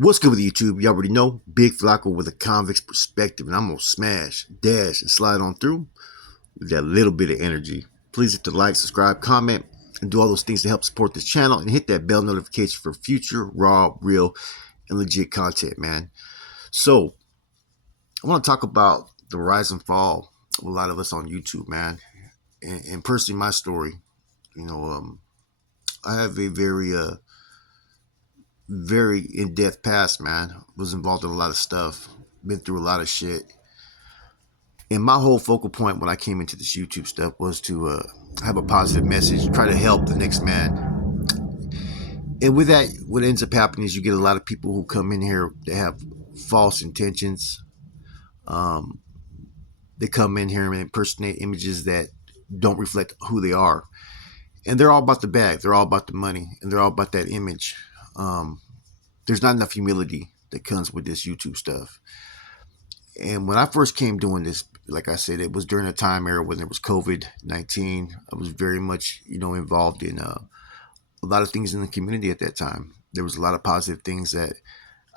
What's good with YouTube? You already know, Big Flacco with a convict's perspective, and I'm gonna smash, dash, and slide on through with that little bit of energy. Please hit the like, subscribe, comment, and do all those things to help support this channel, and hit that bell notification for future raw, real, and legit content, man. So, I want to talk about the rise and fall of a lot of us on YouTube, man, and personally, my story. You know, I have a very in-depth past, man. Was involved in a lot of stuff, been through a lot of shit. And my whole focal point when I came into this YouTube stuff was to have a positive message, try to help the next man. And with that, what ends up happening is you get a lot of people who come in here that have false intentions. Um, they come in here and impersonate images that don't reflect who they are. And they're all about the bag. They're all about the money. And they're all about that image. There's not enough humility that comes with this YouTube stuff. And when I first came doing this, like I said, it was during a time era when there was COVID-19. I was very much, involved in a lot of things in the community at that time. There was a lot of positive things that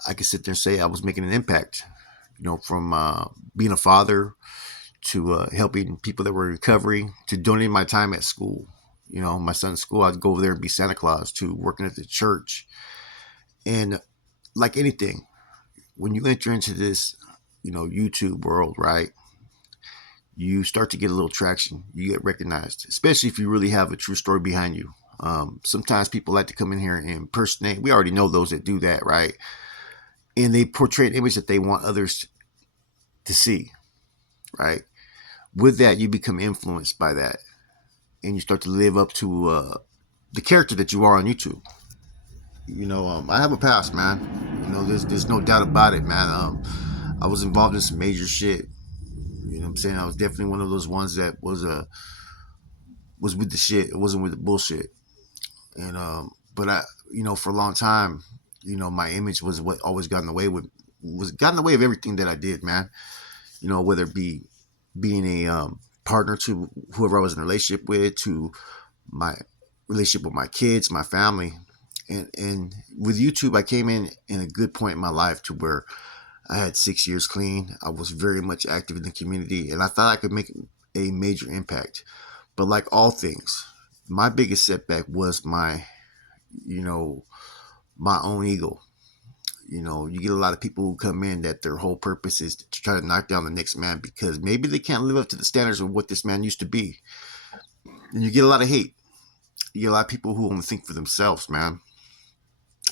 I could sit there and say I was making an impact, from being a father to helping people that were in recovery to donating my time at school. My son's school, I'd go over there and be Santa Claus, to working at the church. And like anything, when you enter into this, YouTube world, right, you start to get a little traction. You get recognized, especially if you really have a true story behind you. Sometimes people like to come in here and impersonate. We already know those that do that, right? And they portray an image that they want others to see, right? With that, you become influenced by that. And you start to live up to the character that you are on YouTube. I have a past, man. There's no doubt about it, man. I was involved in some major shit. You know what I'm saying? I was definitely one of those ones that was with the shit. It wasn't with the bullshit. And but I, for a long time, my image was what always got in the way of everything that I did, man. Whether it be being a partner to whoever I was in a relationship with, to my relationship with my kids, my family. And with YouTube, I came in a good point in my life to where I had 6 years clean. I was very much active in the community, and I thought I could make a major impact. But like all things, my biggest setback was my own ego. You get a lot of people who come in that their whole purpose is to try to knock down the next man because maybe they can't live up to the standards of what this man used to be. And you get a lot of hate. You get a lot of people who only think for themselves, man.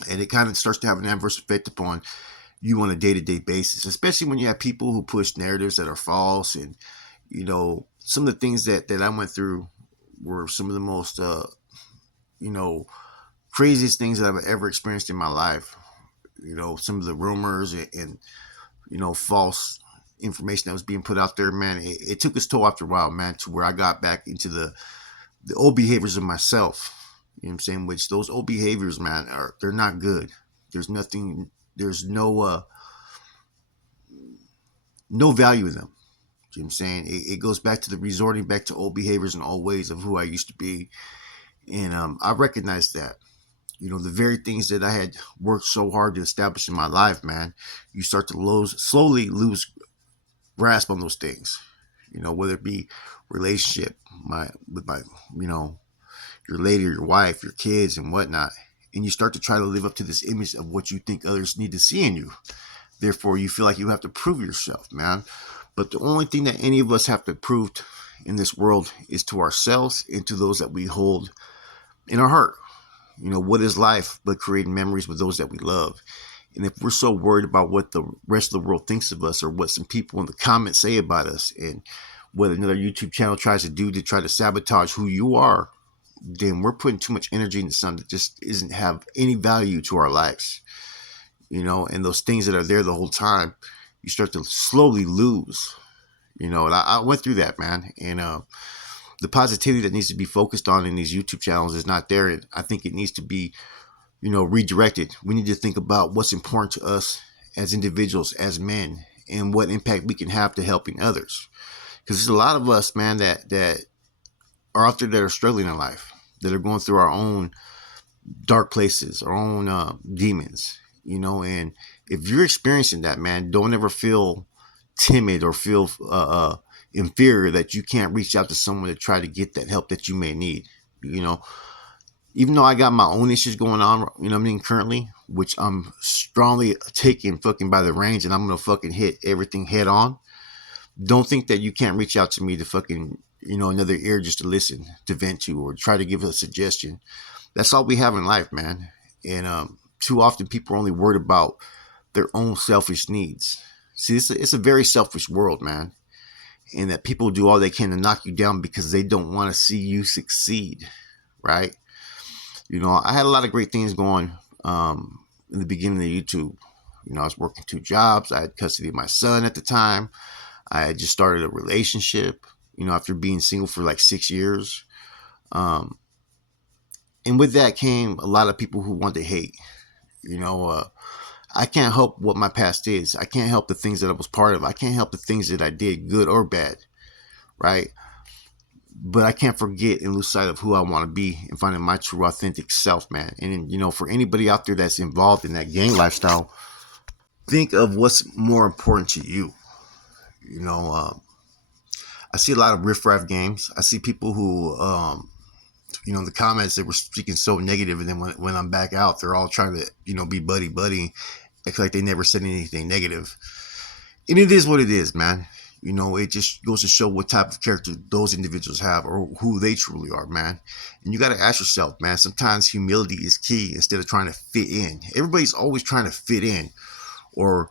And it kind of starts to have an adverse effect upon you on a day-to-day basis, especially when you have people who push narratives that are false. And, some of the things that I went through were some of the most, craziest things that I've ever experienced in my life. Some of the rumors and false information that was being put out there, man, it took its toll after a while, man, to where I got back into the old behaviors of myself. You know what I'm saying? Which those old behaviors, man, they're not good. There's no value in them. You know what I'm saying? It goes back to the resorting back to old behaviors and old ways of who I used to be. And I recognize that. The very things that I had worked so hard to establish in my life, man, you start to slowly lose grasp on those things. Whether it be relationship, with my, your lady, your wife, your kids, and whatnot. And you start to try to live up to this image of what you think others need to see in you. Therefore, you feel like you have to prove yourself, man. But the only thing that any of us have to prove in this world is to ourselves and to those that we hold in our heart. What is life but creating memories with those that we love? And if we're so worried about what the rest of the world thinks of us or what some people in the comments say about us and what another YouTube channel tries to do to try to sabotage who you are, then we're putting too much energy into something that just isn't have any value to our lives. And those things that are there the whole time, you start to slowly lose. And I went through that, man. And the positivity that needs to be focused on in these YouTube channels is not there. And I think it needs to be, redirected. We need to think about what's important to us as individuals, as men, and what impact we can have to helping others. Because there's a lot of us, man, that are out there that are struggling in life, that are going through our own dark places, our own demons. And if you're experiencing that, man, don't ever feel timid or feel inferior that you can't reach out to someone to try to get that help that you may need. You know, even though I got my own issues going on, what I mean, currently, which I'm strongly taking fucking by the reins and I'm gonna fucking hit everything head on. Don't think that you can't reach out to me to fucking, another ear just to listen, to vent to, or try to give a suggestion. That's all we have in life, man. And too often people are only worried about their own selfish needs. See, it's a very selfish world, man. And that people do all they can to knock you down because they don't want to see you succeed, right? I had a lot of great things going in the beginning of YouTube. I was working 2 jobs. I had custody of my son at the time. I had just started a relationship, after being single for like 6 years. Um, and with that came a lot of people who want to hate. I can't help what my past is. I can't help the things that I was part of. I can't help the things that I did, good or bad, right? But I can't forget and lose sight of who I want to be and finding my true, authentic self, man. And, for anybody out there that's involved in that gang lifestyle, think of what's more important to you. You know, I see a lot of riffraff games. I see people who, in the comments, they were speaking so negative, and then when I'm back out, they're all trying to, be buddy, act like they never said anything negative. And it is what it is, man. It just goes to show what type of character those individuals have or who they truly are, man. And you got to ask yourself, man, sometimes humility is key instead of trying to fit in. Everybody's always trying to fit in or,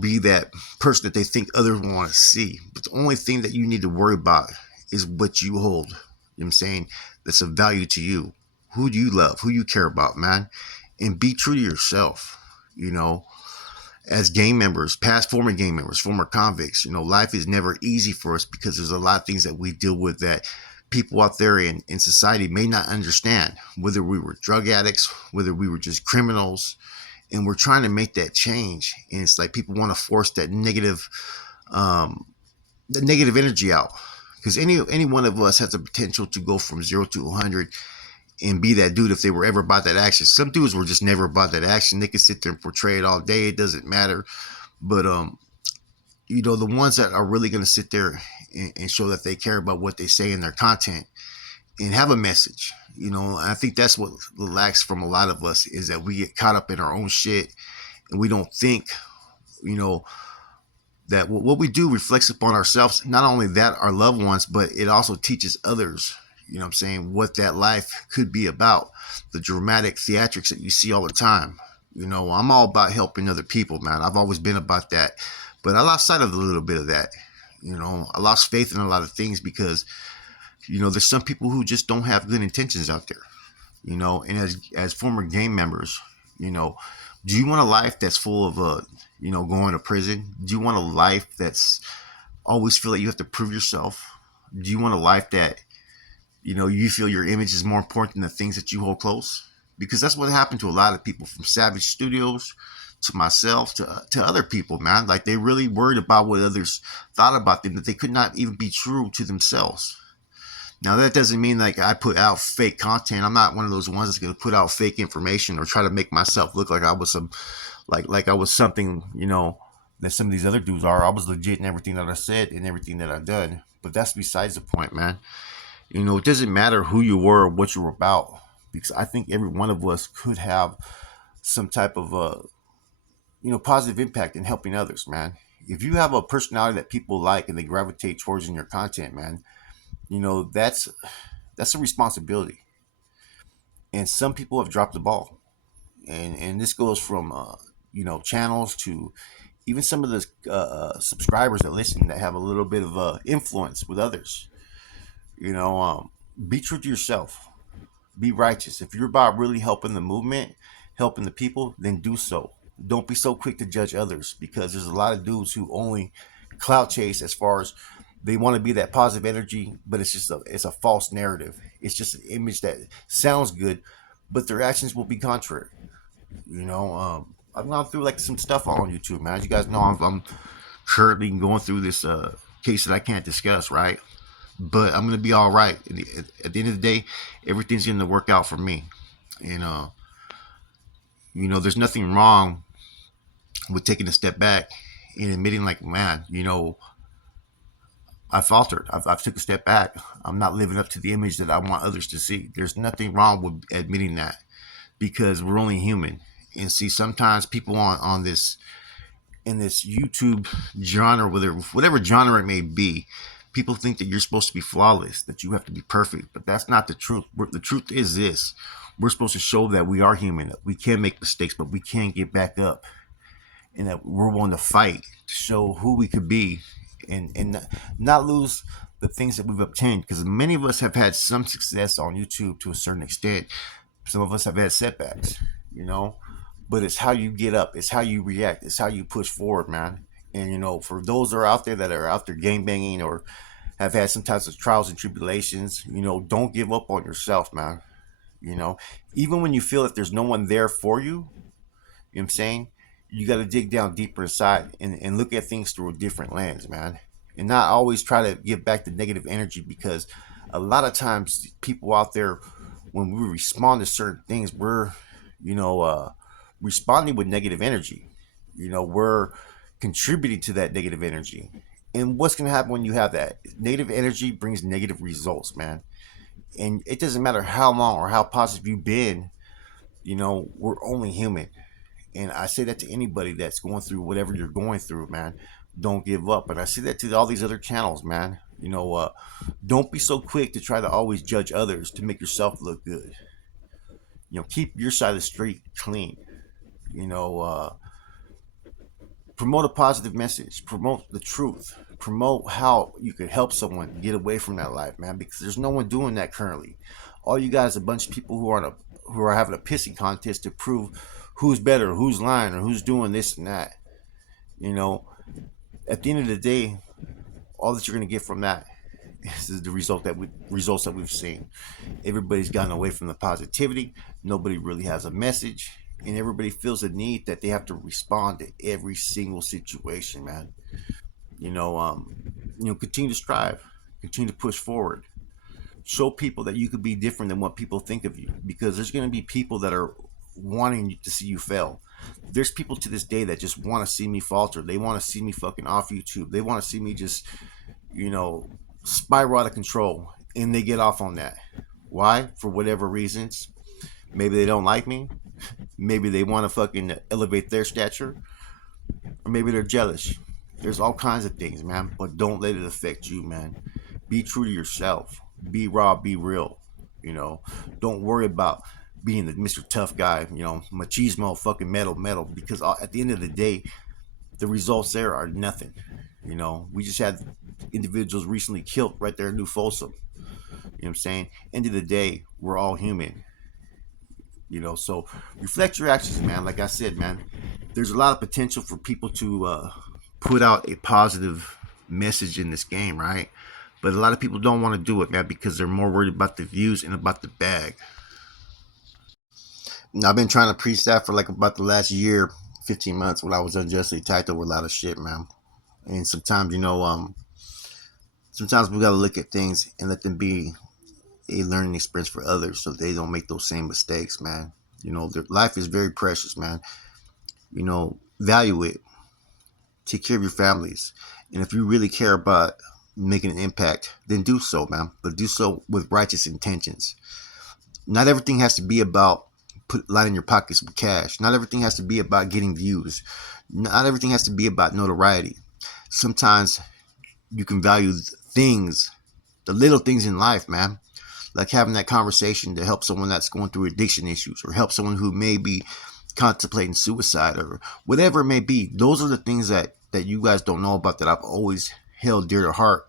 be that person that they think others want to see. But the only thing that you need to worry about is what you hold. You know what I'm saying? That's of value to you. Who do you love? Who you care about, man? And be true to yourself, as gang members, past former gang members, former convicts. Life is never easy for us because there's a lot of things that we deal with that people out there in society may not understand, whether we were drug addicts, whether we were just criminals, and we're trying to make that change. And it's like people want to force the negative energy out, because any one of us has the potential to go from 0 to 100 and be that dude if they were ever about that action. Some dudes were just never about that action. They could sit there and portray it all day. It doesn't matter. But, the ones that are really going to sit there and show that they care about what they say in their content and have a message, and I think that's what lacks from a lot of us is that we get caught up in our own shit and we don't think, that what we do reflects upon ourselves. Not only that, our loved ones, but it also teaches others, what I'm saying, what that life could be about. The dramatic theatrics that you see all the time. I'm all about helping other people, man. I've always been about that. But I lost sight of a little bit of that. I lost faith in a lot of things because, there's some people who just don't have good intentions out there. And as former gang members, do you want a life that's full of, going to prison? Do you want a life that's always feel like you have to prove yourself? Do you want a life that, you feel your image is more important than the things that you hold close? Because that's what happened to a lot of people, from Savage Studios to myself to other people, man. Like, they really worried about what others thought about them, that they could not even be true to themselves. Now, that doesn't mean like I put out fake content. I'm not one of those ones that's going to put out fake information or try to make myself look like I was like I was something, that some of these other dudes are. I was legit in everything that I said and everything that I've done. But that's besides the point, man. It doesn't matter who you were or what you were about, because I think every one of us could have some type of positive impact in helping others, man. If you have a personality that people like and they gravitate towards in your content, man, that's a responsibility. And some people have dropped the ball, and this goes from channels to even some of the subscribers that listen that have a little bit of influence with others. Be true to yourself. Be righteous. If you're about really helping the movement, helping the people, then do so. Don't be so quick to judge others, because there's a lot of dudes who only clout chase as far as they want to be that positive energy, but it's a false narrative. It's just an image that sounds good, but their actions will be contrary. I've gone through like some stuff on YouTube, man. As you guys know, I'm currently going through this case that I can't discuss, right? But I'm gonna be all right. At the end of the day, everything's gonna work out for me. And there's nothing wrong with taking a step back and admitting, like, man, I faltered. I've took a step back. I'm not living up to the image that I want others to see. There's nothing wrong with admitting that, because we're only human. And see, sometimes people on this in this YouTube genre, whatever genre it may be, people think that you're supposed to be flawless, that you have to be perfect, but that's not the truth. The truth is this: we're supposed to show that we are human, that we can make mistakes, but we can get back up, and that we're willing to fight to show who we could be, and not lose the things that we've obtained. Because many of us have had some success on YouTube to a certain extent. Some of us have had setbacks, but it's how you get up, it's how you react, it's how you push forward, man. And for those that are out there game banging or have had some types of trials and tribulations, don't give up on yourself, man. You know, Even when you feel that there's no one there for you, you know what I'm saying? You got to dig down deeper inside and look at things through a different lens, man. And not always try to give back the negative energy, because a lot of times people out there, when we respond to certain things, we're, you know, uh, responding with negative energy. We're contributing to that negative energy. And what's going to happen when you have that? Negative energy brings negative results, man. And it doesn't matter how long or how positive you've been, we're only human. And I say that to anybody that's going through whatever you're going through, man. Don't give up. And I say that to all these other channels, man. Don't be so quick to try to always judge others to make yourself look good. Keep your side of the street clean. You know, uh, Promote a positive message. Promote the truth. Promote how you could help someone get away from that life, man. Because there's no one doing that currently. All you got is a bunch of people who are having a pissing contest to prove who's better, who's lying, or who's doing this and that. You know, at the end of the day, all that you're gonna get from that is the results that we've seen. Everybody's gotten away from the positivity. Nobody really has a message, and everybody feels the need that they have to respond to every single situation, man. Continue to strive, continue to push forward. Show people that you could be different than what people think of you, because there's going to be people that are wanting to see you fail. There's people to this day that just want to see me falter. They want to see me fucking off YouTube. They want to see me just, you know, spiral out of control, and they get off on that. Why? For whatever reasons. Maybe they don't like me. Maybe they want to fucking elevate their stature, or maybe they're jealous. There's all kinds of things, man. But don't let it affect you, man. Be true to yourself. Be raw. Be real. Don't worry about being the Mr. Tough guy. Machismo, fucking metal. Because at the end of the day, the results there are nothing. We just had individuals recently killed right there in New Folsom. You know what I'm saying? End of the day, we're all human. So reflect your actions, man. Like I said, man, there's a lot of potential for people to put out a positive message in this game, right? But a lot of people don't want to do it, man, because they're more worried about the views and about the bag. Now, I've been trying to preach that for like about the last year, 15 months, when I was unjustly attacked over a lot of shit, man. And sometimes, sometimes we got to look at things and let them be a learning experience for others, so they don't make those same mistakes, man. Their life is very precious, man. Value it. Take care of your families. And if you really care about making an impact, then do so, man. But do so with righteous intentions. Not everything has to be about lining your pockets with cash. Not everything has to be about getting views. Not everything has to be about notoriety. Sometimes you can value things, the little things in life, man. Like having that conversation to help someone that's going through addiction issues, or help someone who may be contemplating suicide, or whatever it may be. Those are the things that you guys don't know about, that I've always held dear to heart,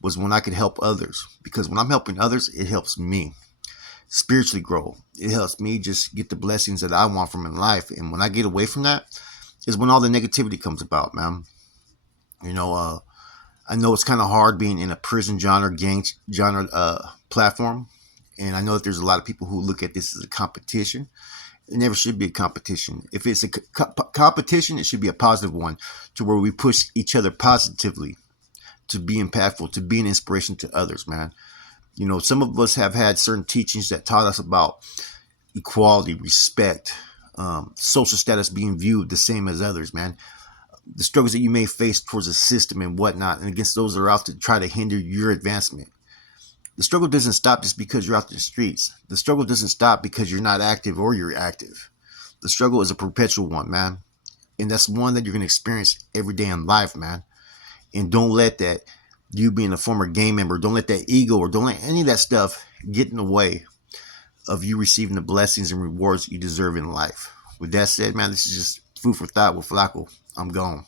was when I could help others. Because when I'm helping others, it helps me spiritually grow. It helps me just get the blessings that I want from in life. And when I get away from that is when all the negativity comes about, man. I know it's kind of hard being in a prison gang genre platform. And I know that there's a lot of people who look at this as a competition. It never should be a competition. If it's a competition, it should be a positive one, to where we push each other positively, to be impactful, to be an inspiration to others, man. Some of us have had certain teachings that taught us about equality, respect, social status being viewed the same as others, man. The struggles that you may face towards the system and whatnot, and against those that are out to try to hinder your advancement. The struggle doesn't stop just because you're out in the streets. The struggle doesn't stop because you're not active or you're active. The struggle is a perpetual one, man. And that's one that you're going to experience every day in life, man. And don't let that, you being a former gang member, don't let that ego or don't let any of that stuff get in the way of you receiving the blessings and rewards you deserve in life. With that said, man, this is just food for thought with Flacco. I'm gone.